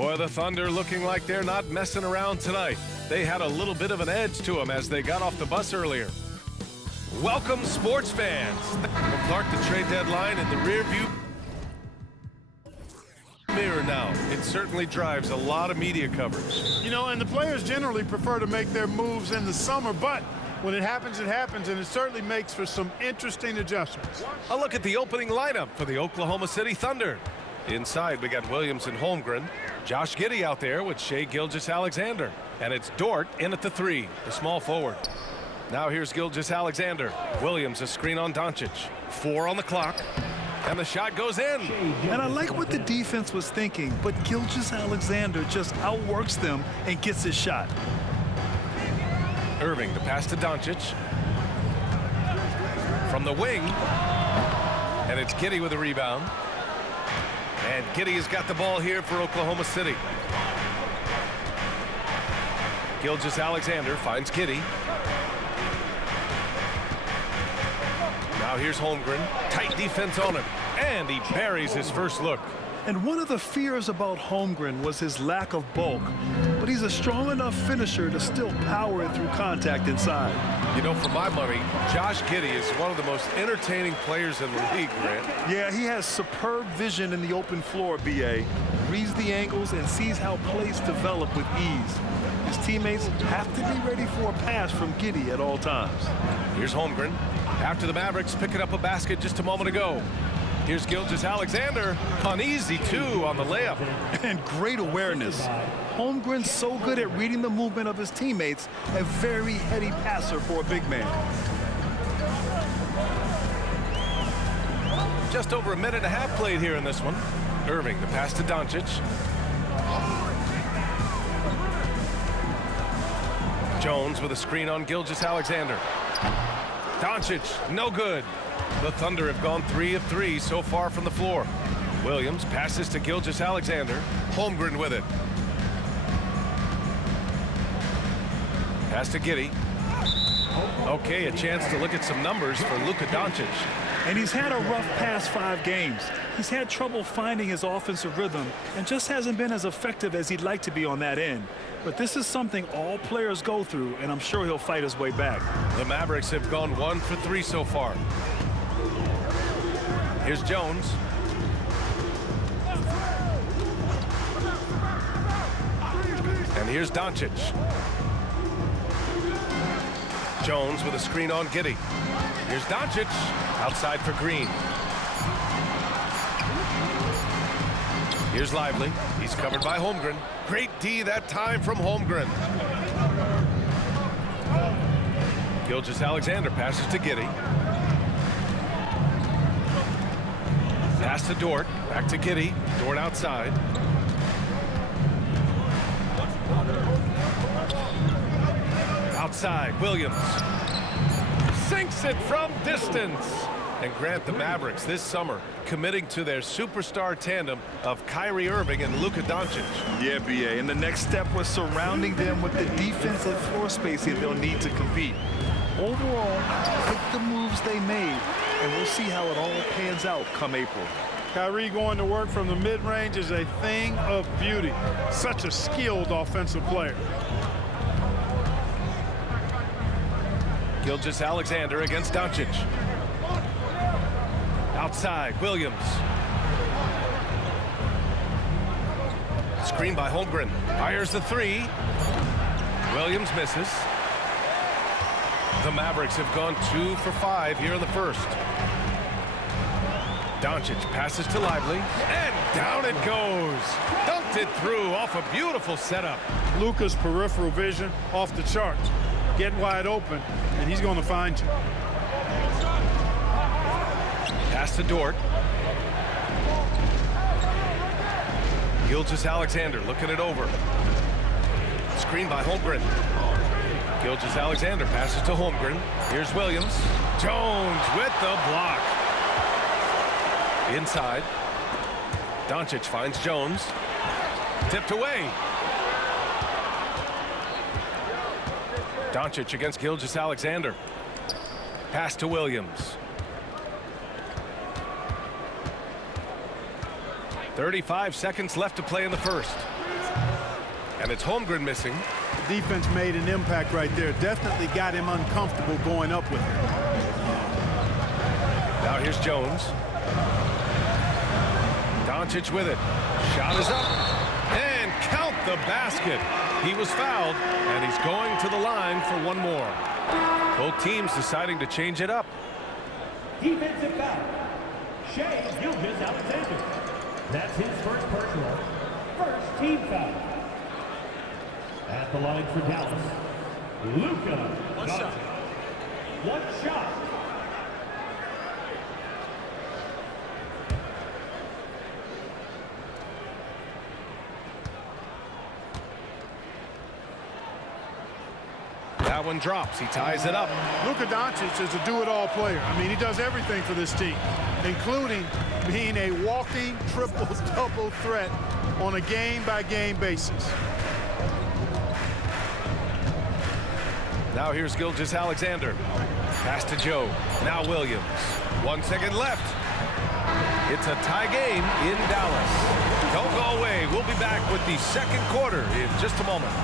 Boy, the Thunder looking like they're not messing around tonight. They had a little bit of an edge to them as they got off the bus earlier. Welcome, sports fans. We'll Clark, the trade deadline in the rearview mirror now. It certainly drives a lot of media coverage. You know, and the players generally prefer to make their moves in the summer, but when it happens, and it certainly makes for some interesting adjustments. A look at the opening lineup for the Oklahoma City Thunder. Inside, we got Williams and Holmgren. Josh Giddey out there with Shai Gilgeous-Alexander. And it's Dort in at the 3, the small forward. Now here's Gilgeous-Alexander. Williams a screen on Doncic. 4 on the clock. And the shot goes in. And I like what the defense was thinking, but Gilgeous-Alexander just outworks them and gets his shot. Irving, the pass to Doncic. From the wing. And it's Giddey with a rebound. And Giddey has got the ball here for Oklahoma City. Gilgeous-Alexander finds Giddey. Now here's Holmgren. Tight defense on him. And he buries his first look. And one of the fears about Holmgren was his lack of bulk. But he's a strong enough finisher to still power it through contact inside. You know, for my money, Josh Giddey is one of the most entertaining players in the league, Grant. Yeah, he has superb vision in the open floor, B.A. Reads the angles and sees how plays develop with ease. His teammates have to be ready for a pass from Giddey at all times. Here's Holmgren. After the Mavericks picking up a basket just a moment ago. Here's Gilgeous-Alexander. An easy 2 on the layup. And great awareness. Holmgren's so good at reading the movement of his teammates, a very heady passer for a big man. Just over a minute and a half played here in this one. Irving, the pass to Doncic. Jones with a screen on Gilgeous-Alexander. Doncic, no good. The Thunder have gone 3 of 3 so far from the floor. Williams passes to Gilgeous-Alexander. Holmgren with it. Pass to Giddey. Okay, a chance to look at some numbers for Luka Doncic. And he's had a rough past 5 games. He's had trouble finding his offensive rhythm and just hasn't been as effective as he'd like to be on that end. But this is something all players go through, and I'm sure he'll fight his way back. The Mavericks have gone 1 for 3 so far. Here's Jones. And here's Doncic. Jones with a screen on Giddey. Here's Doncic. Outside for Green. Here's Lively. He's covered by Holmgren. Great D that time from Holmgren. Gilgeous-Alexander passes to Giddey. Pass to Dort. Back to Giddey. Dort outside. Outside, Williams. Sinks it from distance. And Grant, the Mavericks this summer committing to their superstar tandem of Kyrie Irving and Luka Doncic. Yeah, B.A., and the next step was surrounding them with the defensive floor spacing they'll need to compete. Overall, I like the moves they made, and we'll see how it all pans out come April. Kyrie going to work from the mid-range is a thing of beauty. Such a skilled offensive player. Gilgeous-Alexander against Doncic. Outside, Williams. Screen by Holmgren. Fires the 3. Williams misses. The Mavericks have gone 2 for 5 here in the first. Doncic passes to Lively. And down it goes. Dunked it through off a beautiful setup. Luka's peripheral vision off the charts. Get wide open, and he's going to find you. Pass to Dort. Gilgeous-Alexander looking it over. Screen by Holmgren. Gilgeous-Alexander passes to Holmgren. Here's Williams. Jones with the block. Inside. Doncic finds Jones. Tipped away. Doncic against Gilgeous-Alexander. Pass to Williams. 35 seconds left to play in the first. And it's Holmgren missing. The defense made an impact right there. Definitely got him uncomfortable going up with it. Now here's Jones. Doncic with it. Shot is up. And count the basket. He was fouled, and he's going to the line for one more. Both teams deciding to change it up. Defensive foul. Shea Gilgeous-Alexander. That's his first personal. First team foul. At the line for Dallas, Luka. One shot. One shot. That one drops. He ties it up. Luka Doncic is a do-it-all player. I mean, he does everything for this team, including being a walking triple-double threat on a game-by-game basis. Now here's Gilgeous-Alexander. Pass to Joe. Now Williams. 1 second left. It's a tie game in Dallas. Don't go away. We'll be back with the second quarter in just a moment.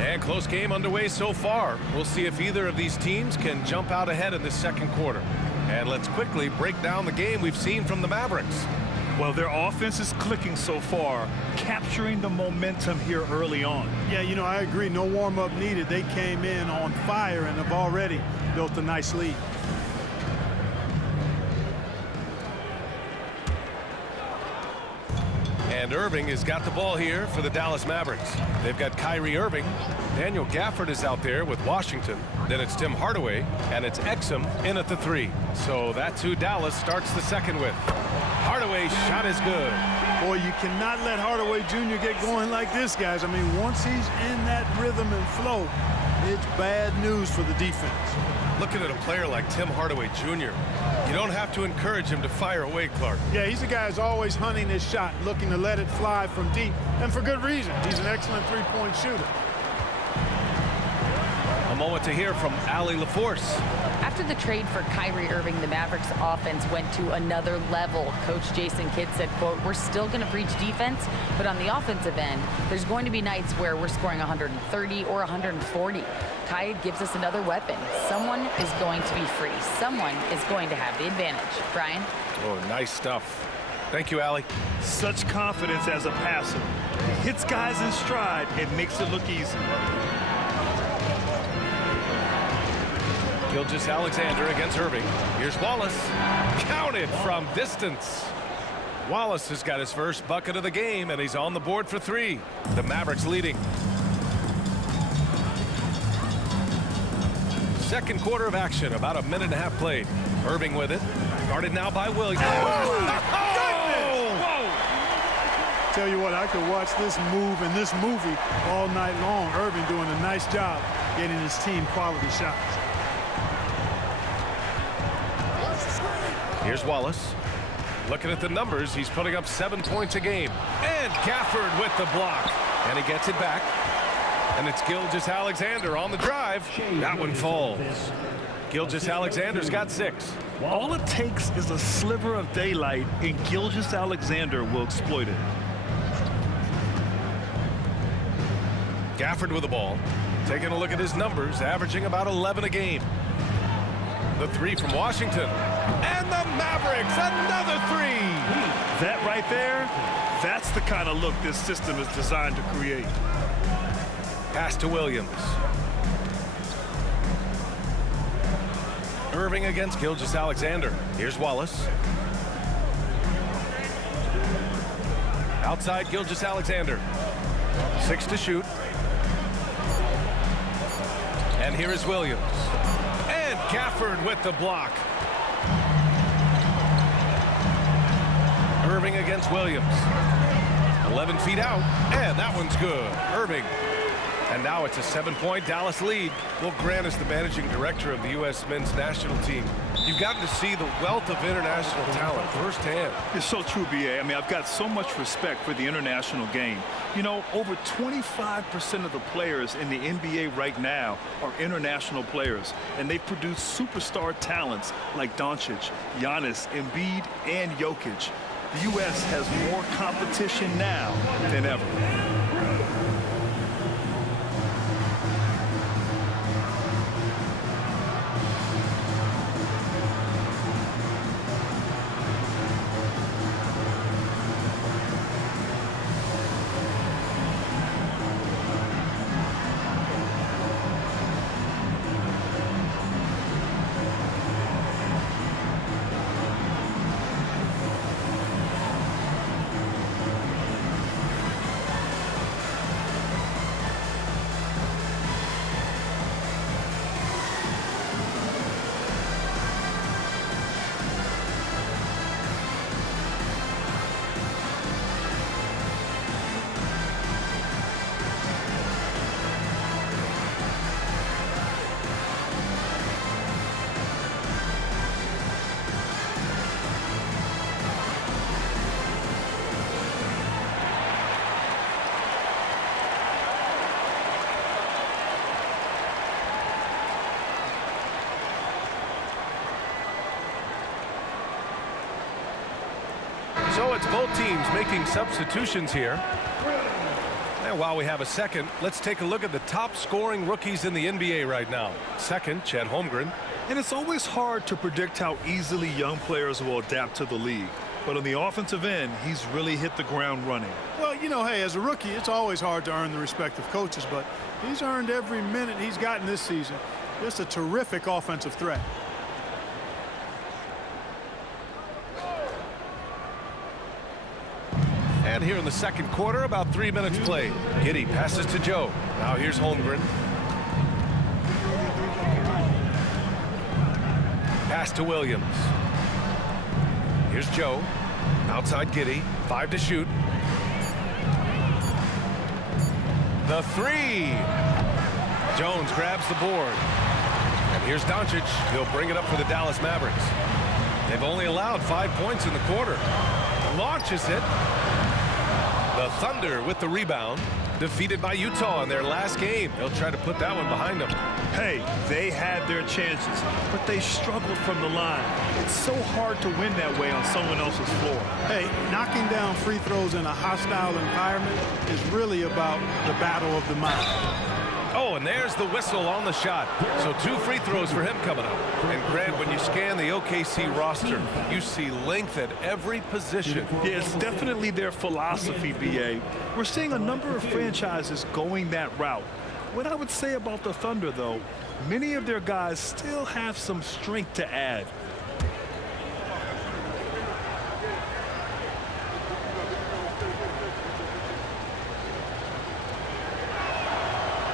And close game underway so far. We'll see if either of these teams can jump out ahead in this second quarter. And let's quickly break down the game we've seen from the Mavericks. Well, their offense is clicking so far, capturing the momentum here early on. Yeah, you know, I agree. No warm-up needed. They came in on fire and have already built a nice lead. And Irving has got the ball here for the Dallas Mavericks. They've got Kyrie Irving. Daniel Gafford is out there with Washington. Then it's Tim Hardaway, and it's Exum in at the 3. So that's who Dallas starts the second with. Hardaway's shot is good. Boy, you cannot let Hardaway Jr. get going like this, guys. I mean, once he's in that rhythm and flow, it's bad news for the defense. Looking at a player like Tim Hardaway Jr., you don't have to encourage him to fire away, Clark. Yeah, he's a guy who's always hunting his shot, looking to let it fly from deep, and for good reason. He's an excellent three-point shooter. A moment to hear from Allie LaForce. After the trade for Kyrie Irving, the Mavericks offense went to another level. Coach Jason Kidd said, quote, "We're still going to preach defense, but on the offensive end, there's going to be nights where we're scoring 130 or 140. Kai gives us another weapon. Someone is going to be free. Someone is going to have the advantage." Brian? Oh, nice stuff. Thank you, Allie. Such confidence as a passer. He hits guys in stride and makes it look easy. Gilgeous-Alexander against Irving. Here's Wallace. Counted from distance. Wallace has got his first bucket of the game, and he's on the board for 3. The Mavericks leading. Second quarter of action, about a minute and a half played. Irving with it. Guarded now by Williams. Oh! Tell you what, I could watch this move and this movie all night long. Irving doing a nice job getting his team quality shots. Here's Wallace. Looking at the numbers, he's putting up 7 points a game. And Gafford with the block. And he gets it back. And it's Gilgeous-Alexander on the drive. That one falls. Gilgeous-Alexander's got 6. All it takes is a sliver of daylight, and Gilgeous-Alexander will exploit it. Gafford with the ball. Taking a look at his numbers, averaging about 11 a game. The 3 from Washington. And the Mavericks, another 3. That right there, that's the kind of look this system is designed to create. Pass to Williams. Irving against Gilgeous-Alexander. Here's Wallace. Outside Gilgeous-Alexander. 6 to shoot. And here is Williams. And Gafford with the block. Irving against Williams. 11 feet out, and that one's good. Irving. And now it's a 7-point Dallas lead. Well, Grant is the managing director of the U.S. men's national team. You've gotten to see the wealth of international talent firsthand. It's so true, B.A. I mean, I've got so much respect for the international game. You know, over 25% of the players in the NBA right now are international players, and they've produced superstar talents like Doncic, Giannis, Embiid, and Jokic. The U.S. has more competition now than ever. So it's both teams making substitutions here. And while we have a second, let's take a look at the top scoring rookies in the NBA right now. Second, Chet Holmgren. And it's always hard to predict how easily young players will adapt to the league. But on the offensive end, he's really hit the ground running. Well, you know, hey, as a rookie, it's always hard to earn the respect of coaches, but he's earned every minute he's gotten this season. Just a terrific offensive threat. And here in the second quarter, about 3 minutes played. Giddey passes to Joe. Now here's Holmgren. Pass to Williams. Here's Joe. Outside Giddey. 5 to shoot. The three. Jones grabs the board. And here's Doncic. He'll bring it up for the Dallas Mavericks. They've only allowed 5 points in the quarter. Launches it. The Thunder with the rebound. Defeated by Utah in their last game. They'll try to put that one behind them. Hey, they had their chances, but they struggled from the line. It's so hard to win that way on someone else's floor. Hey, knocking down free throws in a hostile environment is really about the battle of the mind. Oh, and there's the whistle on the shot. So 2 free throws for him coming up. And Grant, when you scan the OKC roster, you see length at every position. Yeah, it's definitely their philosophy, B.A. We're seeing a number of franchises going that route. What I would say about the Thunder, though, many of their guys still have some strength to add.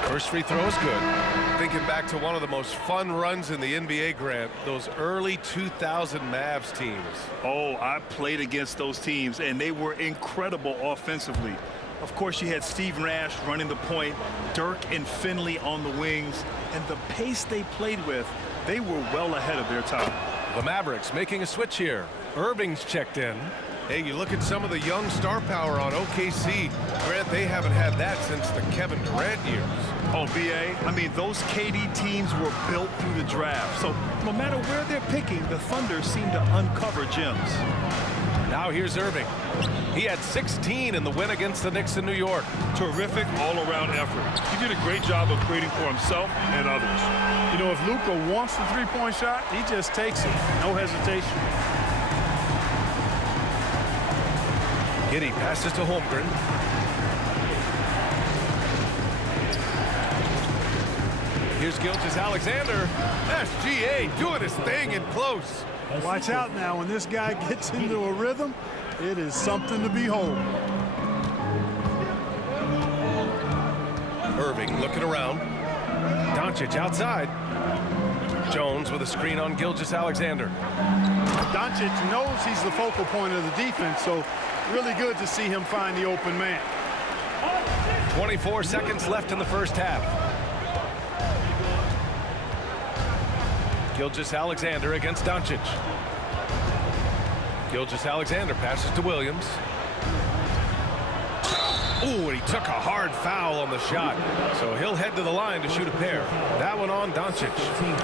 First free throw is good. Thinking back to one of the most fun runs in the NBA, Grant, those early 2000 Mavs teams. Oh, I played against those teams, and they were incredible offensively. Of course, you had Steve Nash running the point, Dirk and Finley on the wings, and the pace they played with, they were well ahead of their time. The Mavericks making a switch here. Irving's checked in. Hey, you look at some of the young star power on OKC. Grant, they haven't had that since the Kevin Durant years. Oh, B.A., I mean, those KD teams were built through the draft. So no matter where they're picking, the Thunder seem to uncover gems. Now here's Irving. He had 16 in the win against the Knicks in New York. Terrific all-around effort. He did a great job of creating for himself and others. You know, if Luka wants the three-point shot, he just takes it. No hesitation. Giddey passes to Holmgren. Here's Gilgeous-Alexander. SGA doing his thing in close. Watch out now. When this guy gets into a rhythm, it is something to behold. Irving looking around. Doncic outside. Jones with a screen on Gilgeous-Alexander. Doncic knows he's the focal point of the defense, so really good to see him find the open man. 24 seconds left in the first half. Gilgeous-Alexander against Doncic. Gilgeous-Alexander passes to Williams. Ooh, and he took a hard foul on the shot. So he'll head to the line to shoot a pair. That one on Doncic.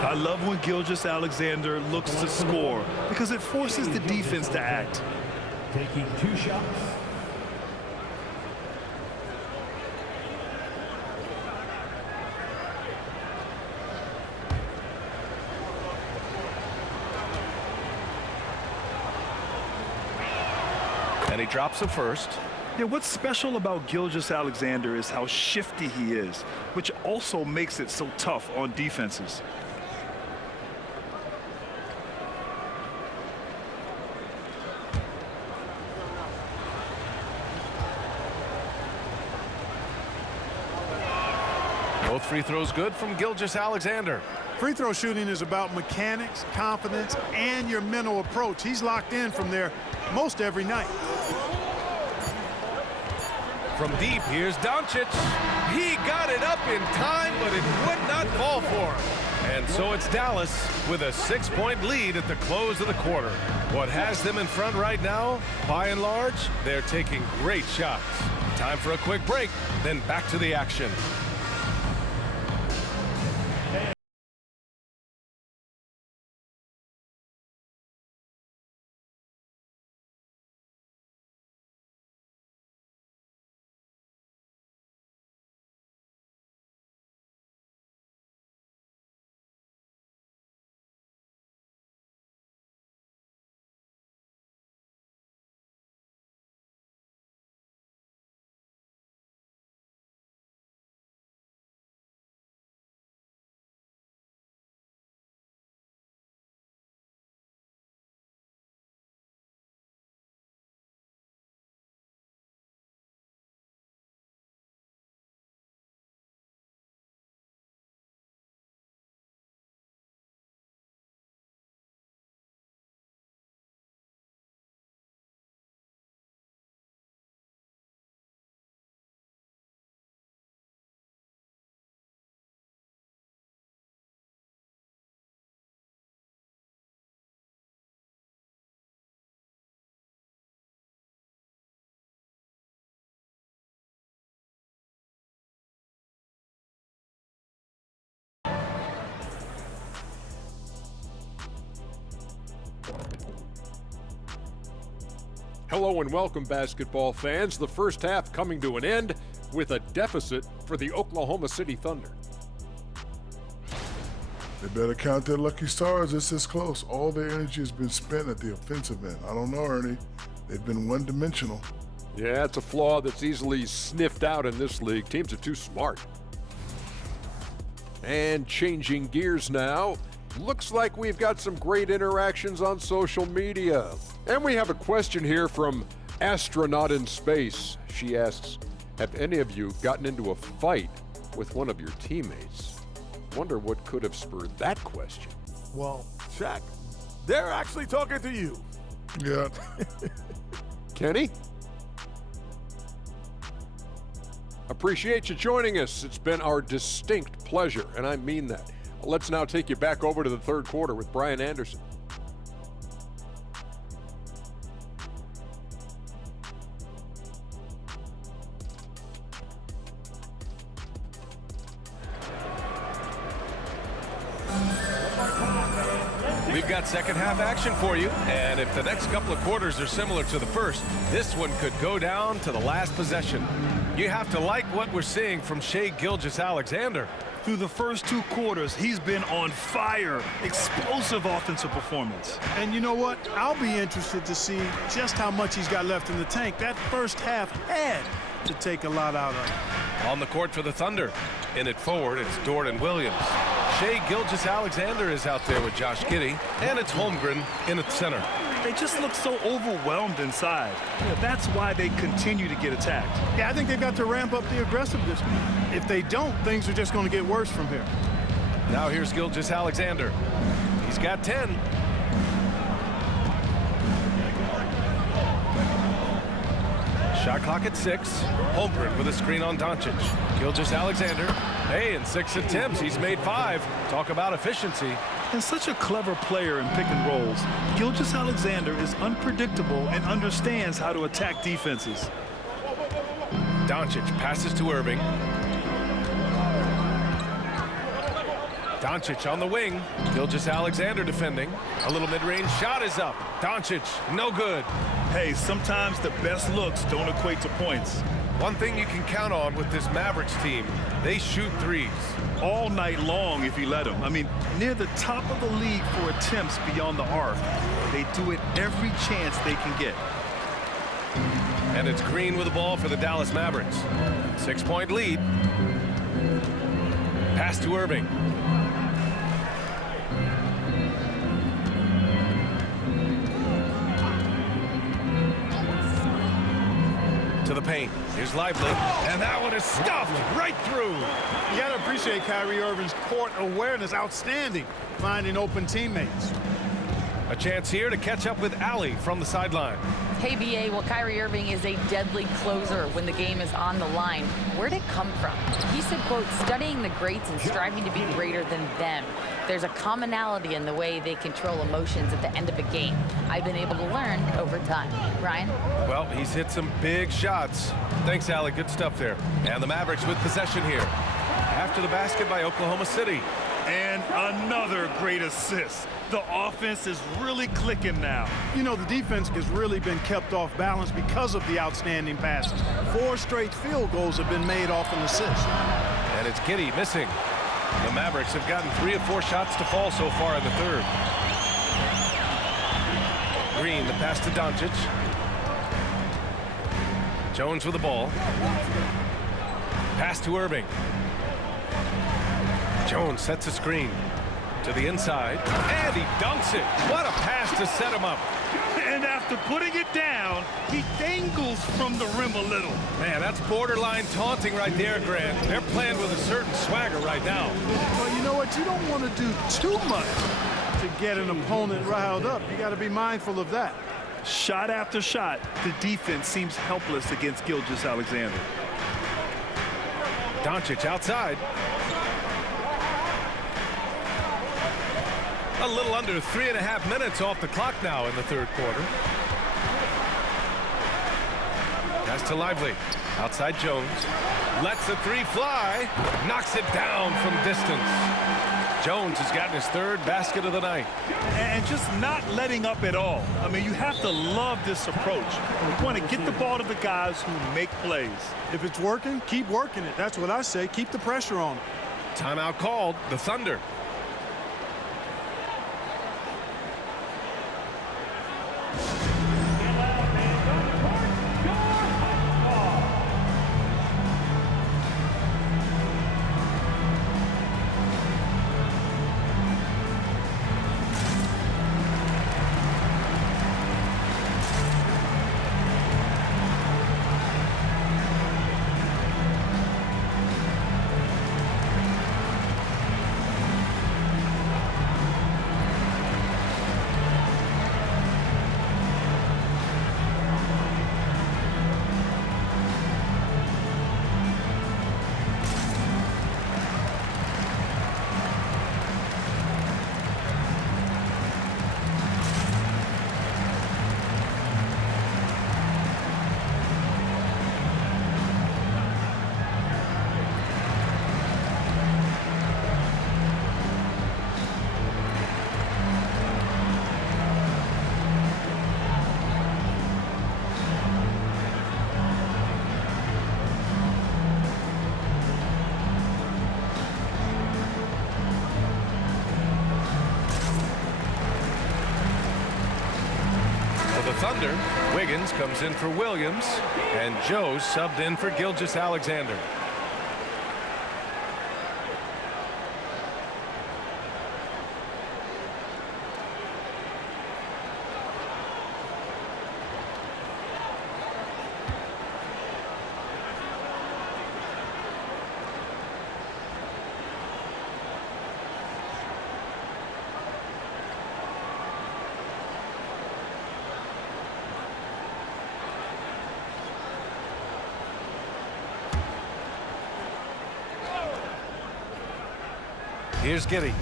I love when Gilgeous-Alexander looks to score because it forces the defense to act. Taking 2 shots. And he drops the first. Yeah, what's special about Gilgeous-Alexander is how shifty he is, which also makes it so tough on defenses. Both free throws good from Gilgeous-Alexander. Free throw shooting is about mechanics, confidence, and your mental approach. He's locked in from there most every night. From deep, here's Doncic. He got it up in time, but it would not fall for him. And so it's Dallas with a 6-point lead at the close of the quarter. What has them in front right now, by and large, they're taking great shots. Time for a quick break, then back to the action. Hello and welcome, basketball fans. The first half coming to an end with a deficit for the Oklahoma City Thunder. They better count their lucky stars. It's this close. All their energy has been spent at the offensive end. I don't know, Ernie. They've been one-dimensional. Yeah, it's a flaw that's easily sniffed out in this league. Teams are too smart. And changing gears now, looks like we've got some great interactions on social media. And we have a question here from Astronaut in Space. She asks, have any of you gotten into a fight with one of your teammates? Wonder what could have spurred that question. Well, Shaq, they're actually talking to you. Yeah. Kenny? Appreciate you joining us. It's been our distinct pleasure, and I mean that. Let's now take you back over to the third quarter with Brian Anderson. We've got second half action for you, and if the next couple of quarters are similar to the first, this one could go down to the last possession. You have to like what we're seeing from Shai Gilgeous-Alexander. Through the first 2 quarters, he's been on fire. Explosive offensive performance. And you know what? I'll be interested to see just how much he's got left in the tank. That first half had to take a lot out of him. On the court for the Thunder. In it forward, it's Dort and Williams. Shai Gilgeous-Alexander is out there with Josh Giddey, and it's Holmgren in at center. They just look so overwhelmed inside. Yeah, that's why they continue to get attacked. Yeah, I think they've got to ramp up the aggressiveness. If they don't, things are just going to get worse from here. Now here's Gilgeous Alexander. He's got 10. Shot clock at 6. Holmgren with a screen on Doncic. Gilgeous Alexander. Hey, in 6 attempts, he's made 5. Talk about efficiency. And such a clever player in pick and rolls, Gilgeous Alexander is unpredictable and understands how to attack defenses. Doncic passes to Irving. Doncic on the wing. Gilgeous Alexander defending. A little mid-range shot is up. Doncic, no good. Hey, sometimes the best looks don't equate to points. One thing you can count on with this Mavericks team, they shoot threes. All night long if you let them. I mean, near the top of the league for attempts beyond the arc. They do it every chance they can get. And it's Green with the ball for the Dallas Mavericks. 6-point lead. Pass to Irving. To the paint. Here's Lively. And that one is stuffed right through. You got to appreciate Kyrie Irving's court awareness. Outstanding. Finding open teammates. A chance here to catch up with Allie from the sideline. Hey, BA, well, Kyrie Irving is a deadly closer when the game is on the line. Where'd it come from? He said, quote, studying the greats and striving to be greater than them. There's a commonality in the way they control emotions at the end of a game. I've been able to learn over time. Ryan? Well, he's hit some big shots. Thanks, Allie. Good stuff there. And the Mavericks with possession here. After the basket by Oklahoma City. And another great assist. The offense is really clicking now. You know, the defense has really been kept off balance because of the outstanding passes. 4 straight field goals have been made off an assist. And it's Giddey missing. The Mavericks have gotten 3 of 4 shots to fall so far in the third. Green, the pass to Doncic. Jones with the ball. Pass to Irving. Jones sets a screen to the inside, and he dunks it. What a pass to set him up. And after putting it down, he dangles from the rim a little. Man, that's borderline taunting right there, Grant. They're playing with a certain swagger right now. Well, you know what? You don't want to do too much to get an opponent riled up. You got to be mindful of that. Shot after shot, the defense seems helpless against Gilgeous Alexander. Doncic outside. A little under 3.5 minutes off the clock now in the third quarter. Pass to Lively. Outside Jones. Lets the 3 fly. Knocks it down from distance. Jones has gotten his 3rd basket of the night. And just not letting up at all. I mean, you have to love this approach. You want to get the ball to the guys who make plays. If it's working, keep working it. That's what I say. Keep the pressure on. Timeout called. The Thunder. Thunder. Wiggins comes in for Williams, and Joe subbed in for Gilgeous Alexander. Here's Giddey.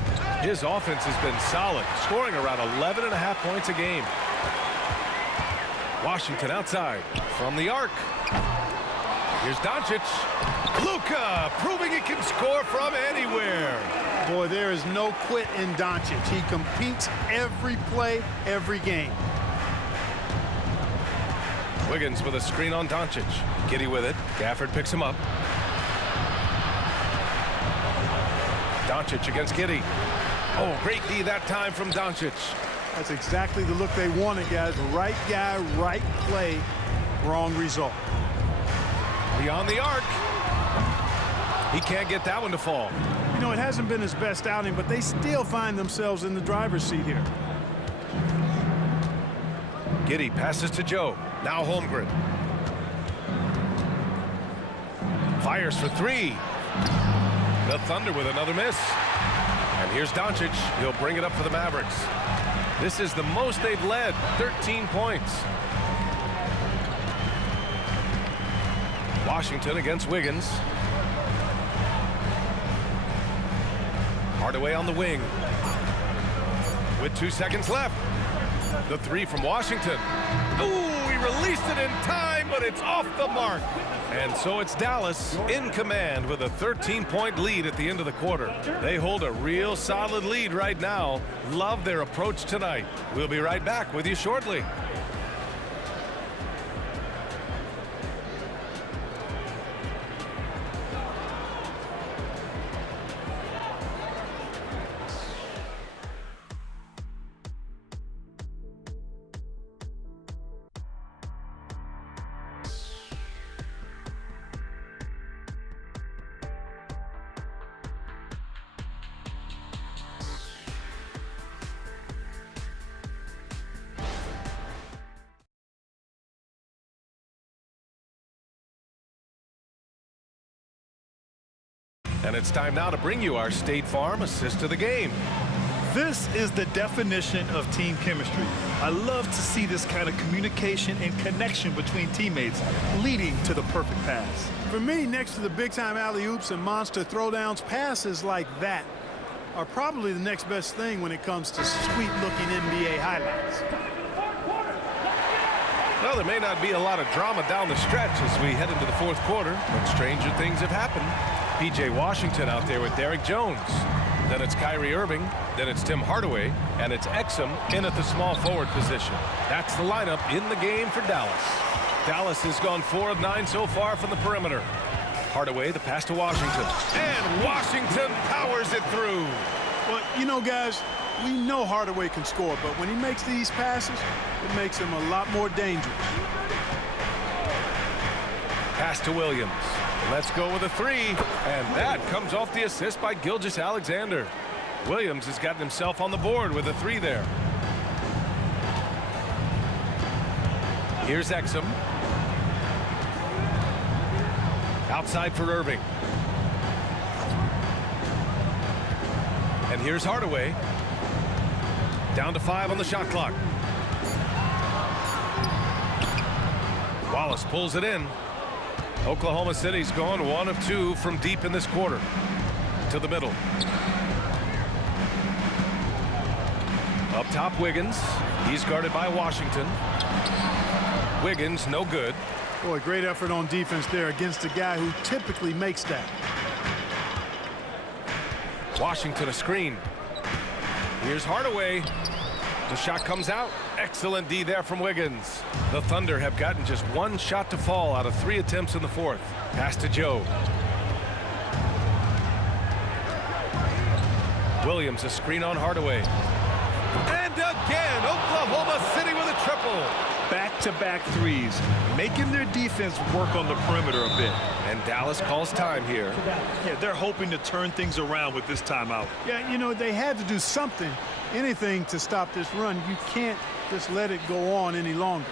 His offense has been solid, scoring around 11.5 points a game. Washington outside from the arc. Here's Doncic. Luka proving he can score from anywhere. Boy, there is no quit in Doncic. He competes every play, every game. Wiggins with a screen on Doncic. Giddey with it. Gafford picks him up. Doncic against Giddey. Oh, great D that time from Doncic. That's exactly the look they wanted, guys. Right guy, right play, wrong result. Beyond the arc. He can't get that one to fall. You know, it hasn't been his best outing, but they still find themselves in the driver's seat here. Giddey passes to Joe. Now Holmgren. Fires for three. The Thunder with another miss. And here's Doncic. He'll bring it up for the Mavericks. This is the most they've led, 13 points. Washington against Wiggins. Hardaway on the wing. With 2 seconds left. The three from Washington. Ooh, he released it in time, but it's off the mark. And so it's Dallas in command with a 13-point lead at the end of the quarter. They hold a real solid lead right now. Love their approach tonight. We'll be right back with you shortly. And it's time now to bring you our State Farm assist of the game. This is the definition of team chemistry. I love to see this kind of communication and connection between teammates leading to the perfect pass. For me, next to the big-time alley-oops and monster throwdowns, passes like that are probably the next best thing when it comes to sweet-looking NBA highlights. Well, there may not be a lot of drama down the stretch as we head into the fourth quarter, but stranger things have happened. P.J. Washington out there with Derrick Jones. Then it's Kyrie Irving. Then it's Tim Hardaway. And it's Exum in at the small forward position. That's the lineup in the game for Dallas. Dallas has gone 4 of 9 so far from the perimeter. Hardaway, the pass to Washington. And Washington powers it through. Well, you know, guys, we know Hardaway can score, but when he makes these passes, it makes him a lot more dangerous. Pass to Williams. Let's go with a three. And that comes off the assist by Gilgeous-Alexander. Williams has gotten himself on the board with a three there. Here's Exum. Outside for Irving. And here's Hardaway. Down to 5 on the shot clock. Wallace pulls it in. Oklahoma City's gone 1 of 2 from deep in this quarter. To the middle. Up top, Wiggins. He's guarded by Washington. Wiggins, no good. Boy, great effort on defense there against a guy who typically makes that. Washington a screen. Here's Hardaway. The shot comes out. Excellent D there from Wiggins. The Thunder have gotten just 1 shot to fall out of 3 attempts in the fourth. Pass to Joe. Williams a screen on Hardaway. And again, Oklahoma City with a triple. Back-to-back threes, making their defense work on the perimeter a bit. And Dallas calls time here. Yeah, they're hoping to turn things around with this timeout. Yeah, you know, they had to do something, anything to stop this run. You can't just let it go on any longer.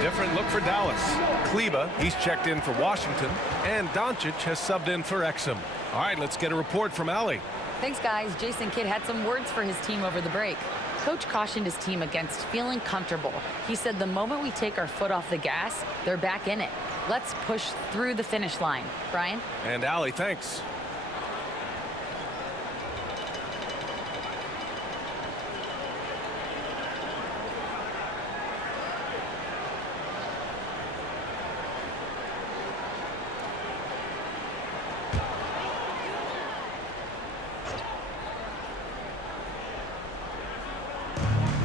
Different look for Dallas. Kleba, he's checked in for Washington, and Doncic has subbed in for Exum. All right, let's get a report from Allie. Thanks, guys. Jason Kidd had some words for his team over the break. Coach cautioned his team against feeling comfortable. He said the moment we take our foot off the gas, they're back in it. Let's push through the finish line. Brian? And Allie, thanks.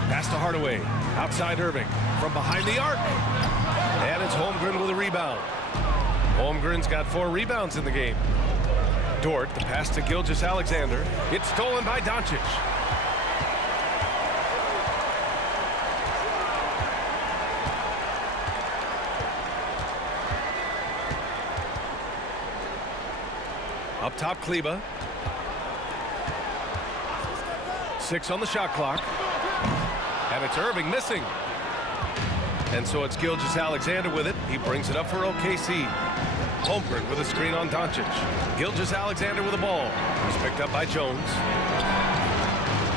Pass to Hardaway. Outside Irving. From behind the arc. And it's Holmgren with a rebound. Holmgren's got 4 rebounds in the game. Dort, the pass to Gilgeous-Alexander. It's stolen by Doncic. Up top, Kleba. 6 on the shot clock. And it's Irving missing. And so it's Gilgeous-Alexander with it. He brings it up for OKC. Holmgren with a screen on Doncic. Gilgeous-Alexander with the ball. He's picked up by Jones.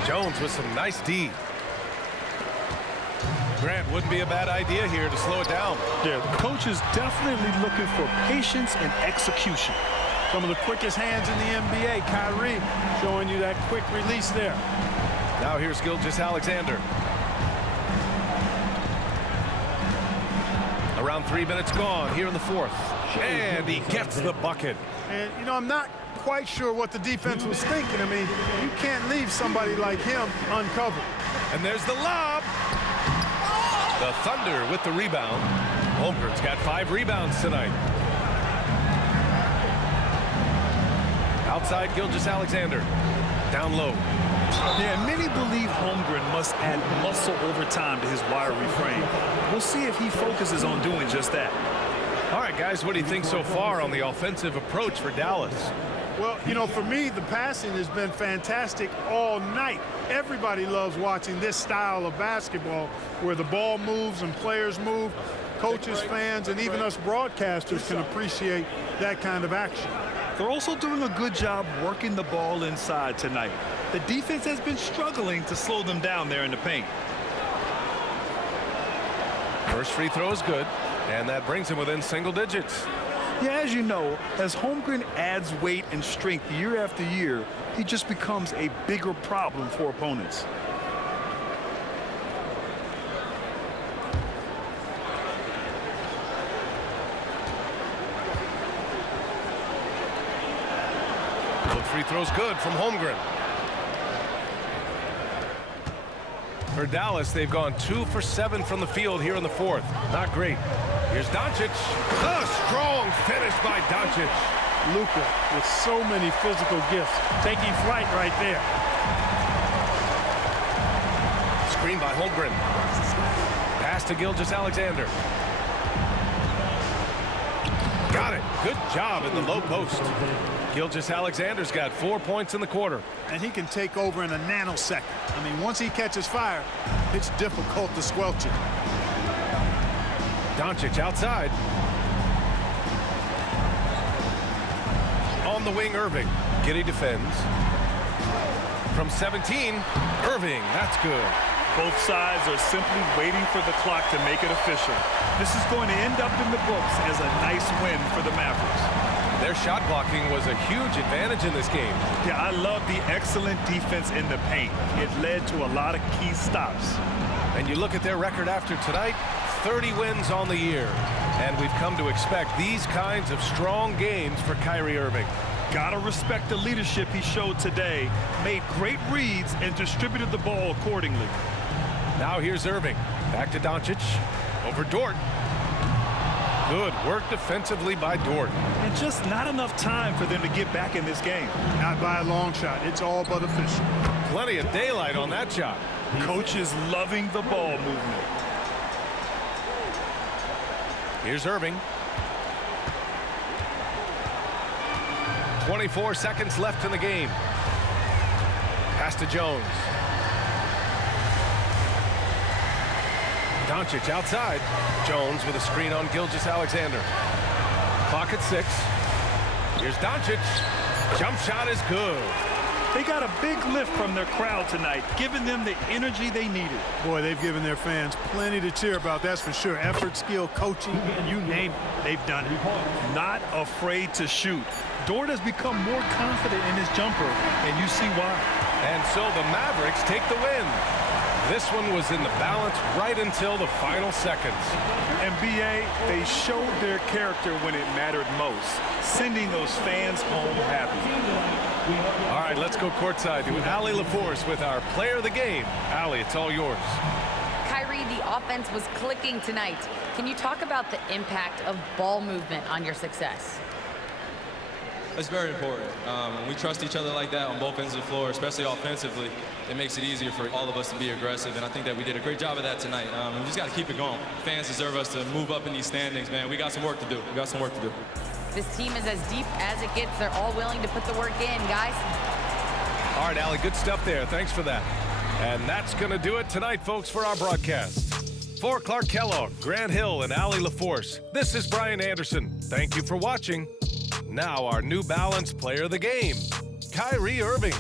Jones with some nice D. Grant, wouldn't be a bad idea here to slow it down. Yeah, the coach is definitely looking for patience and execution. Some of the quickest hands in the NBA. Kyrie showing you that quick release there. Now here's Gilgeous-Alexander. Around 3 minutes gone here in the 4th. And he gets the bucket. And, you know, I'm not quite sure what the defense was thinking. I mean, you can't leave somebody like him uncovered. And there's the lob. The Thunder with the rebound. Holmgren's got 5 rebounds tonight. Outside Gilgeous-Alexander. Down low. Yeah, many believe Holmgren must add muscle over time to his wiry frame. We'll see if he focuses on doing just that. All right, guys, what do you think so far on the offensive approach for Dallas? Well, you know, for me, the passing has been fantastic all night. Everybody loves watching this style of basketball where the ball moves and players move. Coaches, fans, and even us broadcasters can appreciate that kind of action. They're also doing a good job working the ball inside tonight. The defense has been struggling to slow them down there in the paint. First free throw is good, and that brings him within single digits. Yeah, as you know, as Holmgren adds weight and strength year after year, he just becomes a bigger problem for opponents. Both free throws good from Holmgren. For Dallas, they've gone 2 for 7 from the field here in the 4th. Not great. Here's Doncic. A strong finish by Doncic. Luka with so many physical gifts, taking flight right there. Screen by Holmgren. Pass to Gilgeous-Alexander. Got it. Good job in the low post. Gilgeous-Alexander's got 4 points in the quarter. And he can take over in a nanosecond. I mean, once he catches fire, it's difficult to squelch it. Doncic outside. On the wing, Irving. Giddey defends. From 17, Irving. That's good. Both sides are simply waiting for the clock to make it official. This is going to end up in the books as a nice win for the Mavericks. Their shot blocking was a huge advantage in this game. Yeah, I love the excellent defense in the paint. It led to a lot of key stops. And you look at their record after tonight, 30 wins on the year. And we've come to expect these kinds of strong games for Kyrie Irving. Gotta respect the leadership he showed today. Made great reads and distributed the ball accordingly. Now here's Irving. Back to Doncic. Over Dort. Good work defensively by Dort. And just not enough time for them to get back in this game. Not by a long shot. It's all but official. Plenty of daylight on that shot. Coach is loving the ball movement. Here's Irving. 24 seconds left in the game. Pass to Jones. Doncic outside. Jones with a screen on Gilgeous-Alexander. Clock at 6. Here's Doncic. Jump shot is good. They got a big lift from their crowd tonight, giving them the energy they needed. Boy, they've given their fans plenty to cheer about, that's for sure. Effort, skill, coaching, you name it, they've done it. Not afraid to shoot. Dort has become more confident in his jumper, and you see why. And so the Mavericks take the win. This one was in the balance right until the final seconds. And BA, they showed their character when it mattered most, sending those fans home happy. All right, let's go courtside to Allie LaForce with our player of the game. Allie, it's all yours. Kyrie, the offense was clicking tonight. Can you talk about the impact of ball movement on your success? It's very important. When we trust each other like that on both ends of the floor, especially offensively, it makes it easier for all of us to be aggressive, and I think that we did a great job of that tonight. We just got to keep it going. Fans deserve us to move up in these standings, man. We got some work to do. We got some work to do. This team is as deep as it gets. They're all willing to put the work in, guys. All right, Allie, good stuff there. Thanks for that. And that's going to do it tonight, folks, for our broadcast. For Clark Kellogg, Grant Hill, and Allie LaForce, this is Brian Anderson. Thank you for watching. Now our New Balance player of the game, Kyrie Irving.